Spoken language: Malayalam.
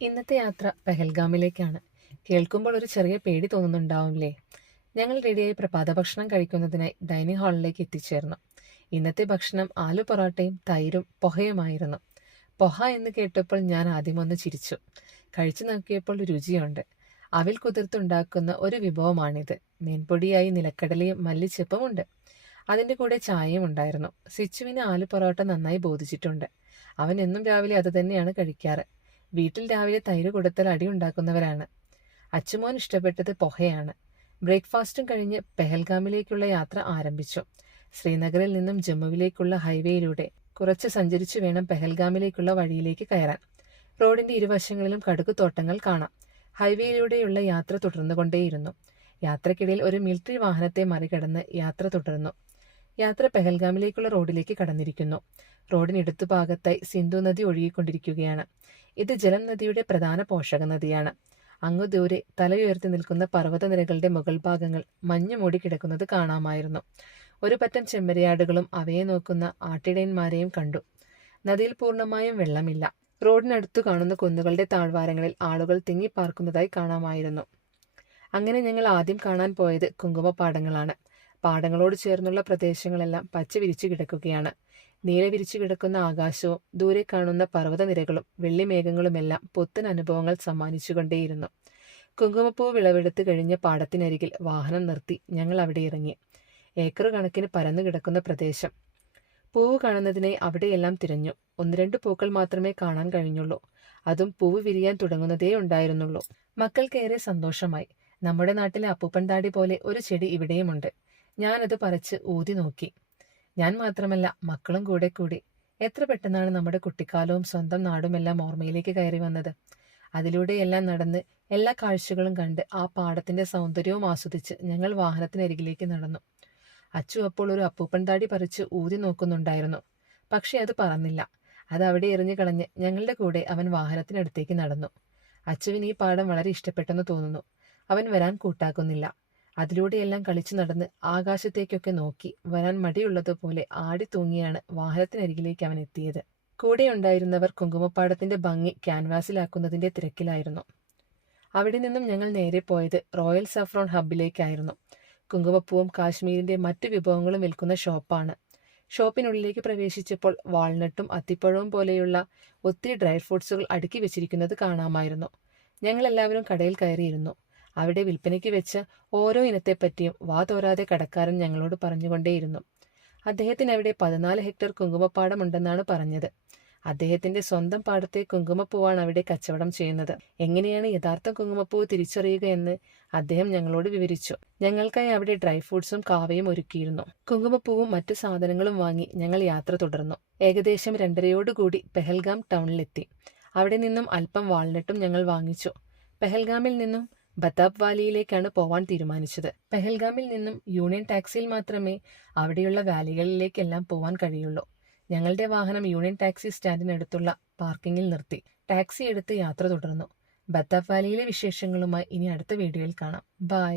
ഇന്നത്തെ യാത്ര പെഹൽഗാമിലേക്കാണ്. കേൾക്കുമ്പോൾ ഒരു ചെറിയ പേടി തോന്നുന്നുണ്ടാവില്ലേ? ഞങ്ങൾ റെഡിയായി പ്രഭാത ഭക്ഷണം കഴിക്കുന്നതിനായി ഡൈനിങ് ഹാളിലേക്ക് എത്തിച്ചേർന്നു. ഇന്നത്തെ ഭക്ഷണം ആലു പൊറോട്ടയും തൈരും പൊഹയുമായിരുന്നു. പൊഹ എന്ന് കേട്ടപ്പോൾ ഞാൻ ആദ്യമൊന്ന് ചിരിച്ചു. കഴിച്ചു നോക്കിയപ്പോൾ രുചിയുണ്ട്. അവിൽ കുതിർത്തുണ്ടാക്കുന്ന ഒരു വിഭവമാണിത്. മീൻപൊടിയായി നിലക്കടലയും മല്ലിച്ചെപ്പുമുണ്ട്. അതിൻ്റെ കൂടെ ചായയും ഉണ്ടായിരുന്നു. സിച്ചുവിന് ആലു പൊറോട്ട നന്നായി ബോധിച്ചിട്ടുണ്ട്. അവൻ എന്നും രാവിലെ അത് തന്നെയാണ് കഴിക്കാറ്. വീട്ടിൽ രാവിലെ തൈര് കൊടുത്താൽ അടിയുണ്ടാക്കുന്നവരാണ്. അച്ചുമോൻ ഇഷ്ടപ്പെട്ടത് പൊഹയാണ്. ബ്രേക്ക്ഫാസ്റ്റും കഴിഞ്ഞ് പെഹൽഗാമിലേക്കുള്ള യാത്ര ആരംഭിച്ചു. ശ്രീനഗറിൽ നിന്നും ജമ്മുവിലേക്കുള്ള ഹൈവേയിലൂടെ കുറച്ച് സഞ്ചരിച്ചു വേണം പെഹൽഗാമിലേക്കുള്ള വഴിയിലേക്ക് കയറാൻ. റോഡിന്റെ ഇരുവശങ്ങളിലും കടുകുതോട്ടങ്ങൾ കാണാം. ഹൈവേയിലൂടെയുള്ള യാത്ര തുടർന്നുകൊണ്ടേയിരുന്നു. യാത്രക്കിടയിൽ ഒരു മിലിറ്ററി വാഹനത്തെ മറികടന്ന് യാത്ര തുടർന്നു. യാത്ര പെഹൽഗാമിലേക്കുള്ള റോഡിലേക്ക് കടന്നിരിക്കുന്നു. റോഡിന് ഭാഗത്തായി സിന്ധു നദി ഒഴുകിക്കൊണ്ടിരിക്കുകയാണ്. ഇത് ജലം നദിയുടെ പ്രധാന പോഷക നദിയാണ്. അങ്ങു ദൂരെ തലയുയർത്തി നിൽക്കുന്ന പർവ്വതനിരകളുടെ മുകൾ ഭാഗങ്ങൾ മഞ്ഞു മൂടി കിടക്കുന്നത് കാണാമായിരുന്നു. ഒരു പറ്റം ചെമ്മരിയാടുകളും അവയെ നോക്കുന്ന ആട്ടിടയന്മാരെയും കണ്ടു. നദിയിൽ പൂർണ്ണമായും വെള്ളമില്ല. റോഡിനടുത്തു കാണുന്ന കുന്നുകളുടെ താഴ്വാരങ്ങളിൽ ആളുകൾ തിങ്ങിപ്പാർക്കുന്നതായി കാണാമായിരുന്നു. അങ്ങനെ ഞങ്ങൾ ആദ്യം കാണാൻ പോയത് കുങ്കുമപ്പാടങ്ങളാണ്. പാടങ്ങളോട് ചേർന്നുള്ള പ്രദേശങ്ങളെല്ലാം പച്ച വിരിച്ചു കിടക്കുകയാണ്. നീല വിരിച്ചു കിടക്കുന്ന ആകാശവും ദൂരെ കാണുന്ന പർവ്വതനിരകളും വെള്ളിമേഘങ്ങളുമെല്ലാം പുത്തൻ അനുഭവങ്ങൾ സമ്മാനിച്ചുകൊണ്ടേയിരുന്നു. കുങ്കുമപ്പൂ വിളവെടുത്ത് കഴിഞ്ഞ പാടത്തിനരികിൽ വാഹനം നിർത്തി ഞങ്ങൾ അവിടെ ഇറങ്ങി. ഏക്കർ കണക്കിന് പരന്നു കിടക്കുന്ന പ്രദേശം. പൂവ് കാണുന്നതിനായി അവിടെയെല്ലാം തിരഞ്ഞു. 1-2 പൂക്കൾ മാത്രമേ കാണാൻ കഴിഞ്ഞുള്ളൂ. അതും പൂവ് വിരിയാൻ തുടങ്ങുന്നതേ ഉണ്ടായിരുന്നുള്ളൂ. മക്കൾക്കേറെ സന്തോഷമായി. നമ്മുടെ നാട്ടിലെ അപ്പൂപ്പൻ താടി പോലെ ഒരു ചെടി ഇവിടെയുമുണ്ട്. ഞാനത് പറിച്ച് ഊതി നോക്കി. ഞാൻ മാത്രമല്ല, മക്കളും കൂടെ കൂടി. എത്ര പെട്ടെന്നാണ് നമ്മുടെ കുട്ടിക്കാലവും സ്വന്തം നാടുമെല്ലാം ഓർമ്മയിലേക്ക് കയറി വന്നത്. അതിലൂടെയെല്ലാം നടന്ന് എല്ലാ കാഴ്ചകളും കണ്ട് ആ പാടത്തിന്റെ സൗന്ദര്യവും ആസ്വദിച്ച് ഞങ്ങൾ വാഹനത്തിനരികിലേക്ക് നടന്നു. അച്ചു അപ്പോൾ ഒരു അപ്പൂപ്പൻ താടി പറിച്ച് ഊതി നോക്കുന്നുണ്ടായിരുന്നു. പക്ഷെ അത് പറന്നില്ല. അത് അവിടെ എറിഞ്ഞു കളഞ്ഞ് ഞങ്ങളുടെ കൂടെ അവൻ വാഹനത്തിനടുത്തേക്ക് നടന്നു. അച്ചുവിന് ഈ പാടം വളരെ ഇഷ്ടപ്പെട്ടെന്ന് തോന്നുന്നു. അവൻ വരാൻ കൂട്ടാക്കുന്നില്ല. അതിലൂടെയെല്ലാം കളിച്ചു നടന്ന് ആകാശത്തേക്കൊക്കെ നോക്കി വരാൻ മടിയുള്ളതുപോലെ ആടി തൂങ്ങിയാണ് വാഹനത്തിനരികിലേക്ക് അവൻ എത്തിയത്. കൂടെ ഉണ്ടായിരുന്നവർ കുങ്കുമപ്പാടത്തിന്റെ ഭംഗി ക്യാൻവാസിലാക്കുന്നതിന്റെ തിരക്കിലായിരുന്നു. അവിടെ നിന്നും ഞങ്ങൾ നേരെ പോയത് റോയൽ സഫ്രോൺ ഹബ്ബിലേക്കായിരുന്നു. കുങ്കുമപ്പൂവും കാശ്മീരിന്റെ മറ്റു വിഭവങ്ങളും വിൽക്കുന്ന ഷോപ്പാണ്. ഷോപ്പിനുള്ളിലേക്ക് പ്രവേശിച്ചപ്പോൾ വാൾനട്ടും അത്തിപ്പഴവും പോലെയുള്ള ഒത്തിരി ഡ്രൈ ഫ്രൂട്ട്സുകൾ അടുക്കി വെച്ചിരിക്കുന്നത് കാണാമായിരുന്നു. ഞങ്ങളെല്ലാവരും കടയിൽ കയറിയിരുന്നു. അവിടെ വിൽപ്പനയ്ക്ക് വെച്ച ഓരോ ഇനത്തെപ്പറ്റിയും വാതോരാതെ കടക്കാരൻ ഞങ്ങളോട് പറഞ്ഞുകൊണ്ടേയിരുന്നു. അദ്ദേഹത്തിന് അവിടെ 14 ഹെക്ടർ കുങ്കുമപ്പാടമുണ്ടെന്നാണ് പറഞ്ഞത്. അദ്ദേഹത്തിന്റെ സ്വന്തം പാടത്തെ കുങ്കുമപ്പൂവാണ് അവിടെ കച്ചവടം ചെയ്യുന്നത്. എങ്ങനെയാണ് യഥാർത്ഥ കുങ്കുമപ്പൂവ് തിരിച്ചറിയുക എന്ന് അദ്ദേഹം ഞങ്ങളോട് വിവരിച്ചു. ഞങ്ങൾക്കായി അവിടെ ഡ്രൈ ഫ്രൂട്ട്സും കാവയും ഒരുക്കിയിരുന്നു. കുങ്കുമപ്പൂവും മറ്റു സാധനങ്ങളും വാങ്ങി ഞങ്ങൾ യാത്ര തുടർന്നു. ഏകദേശം 2:30 പെഹൽഗാം ടൗണിലെത്തി. അവിടെ നിന്നും അല്പം വാൾനട്ടും ഞങ്ങൾ വാങ്ങിച്ചു. പെഹൽഗാമിൽ നിന്നും ബതാബ് വാലിയിലേക്കാണ് പോവാൻ തീരുമാനിച്ചത്. പെഹൽഗാമിൽ നിന്നും യൂണിയൻ ടാക്സിയിൽ മാത്രമേ അവിടെയുള്ള വാലികളിലേക്കെല്ലാം പോവാൻ കഴിയുള്ളൂ. ഞങ്ങളുടെ വാഹനം യൂണിയൻ ടാക്സി സ്റ്റാൻഡിനടുത്തുള്ള പാർക്കിങ്ങിൽ നിർത്തി. ടാക്സി എടുത്ത് യാത്ര തുടർന്നു. ബതാബ് വാലിയിലെ വിശേഷങ്ങളുമായി ഇനി അടുത്ത വീഡിയോയിൽ കാണാം. ബൈ.